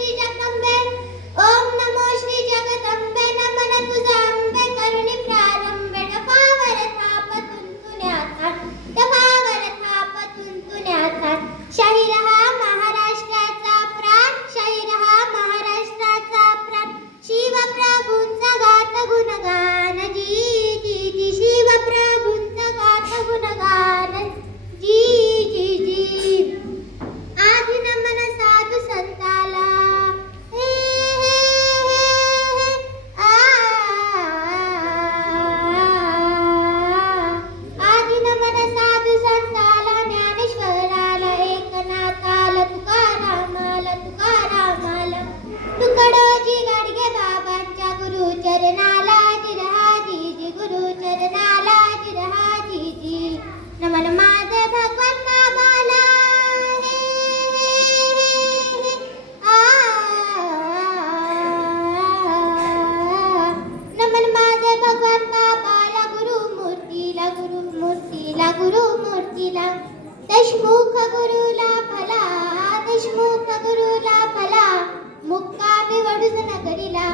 feet and the चरणाला जी गुरु चरणाला जी नमन माझ भगवान बाबाला. नमन माझ भगवान बाबाला गुरु मूर्तीला गुरु मूर्तीला गुरु मूर्तीला दशमुख गुरुला फला दशमुख गुरुला फला. मुक्का बिवडूस नगरीला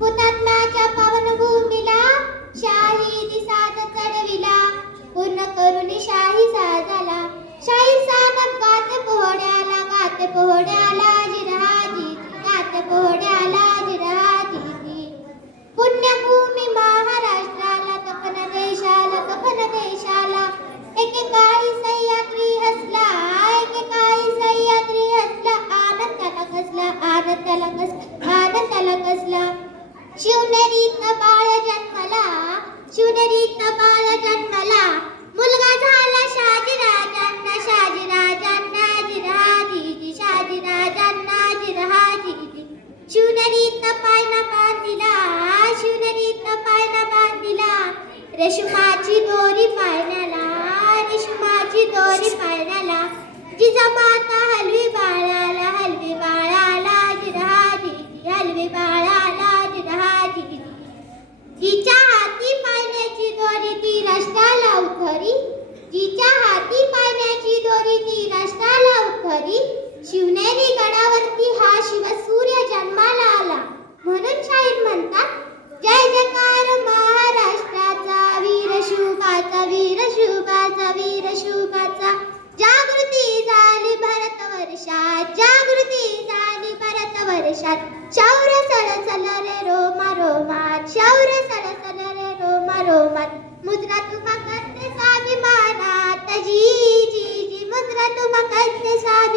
हुतात्म्याच्या पावनभूमीला शाही दिसात चढविला. पूर्ण करून शाही साजाला. शाही सानप गाते पोहड्याला गाते पोहड्याला जिराजी. गाते पोहड्याला जिराजी. पुण्यभूमी महाराष्ट्राला कपन देशाला कपन देशाला. एकेकाळी सह्याद्री हसला एकेकाळी सह्याद्री हसला. आनंदाला कसला आनंदाला कसला आनंदाला कसला. शिवनेरीत बाळ जन्मला. शिवनेरीत बाळ खरी जिच्या हाती पाण्याची दोरी ती रस्त्याला खरी शिवनेरी गडावरती हा शिव सूर्य जन्माला आला. म्हणून शाहीर म्हणतात जय जयकार महाराष्ट्राचा वीर शुभाचा वीर शुभाचा वीर शुभाचा. जागृती झाली भारत वर्षात जागृती झाली भारत वर्षात शौर्य सळसळ रे रोमा रोमात शौर्य सळसळ रे रोमा रोमात. मुद्रा तुम्हा स्वाभिमानात जी जी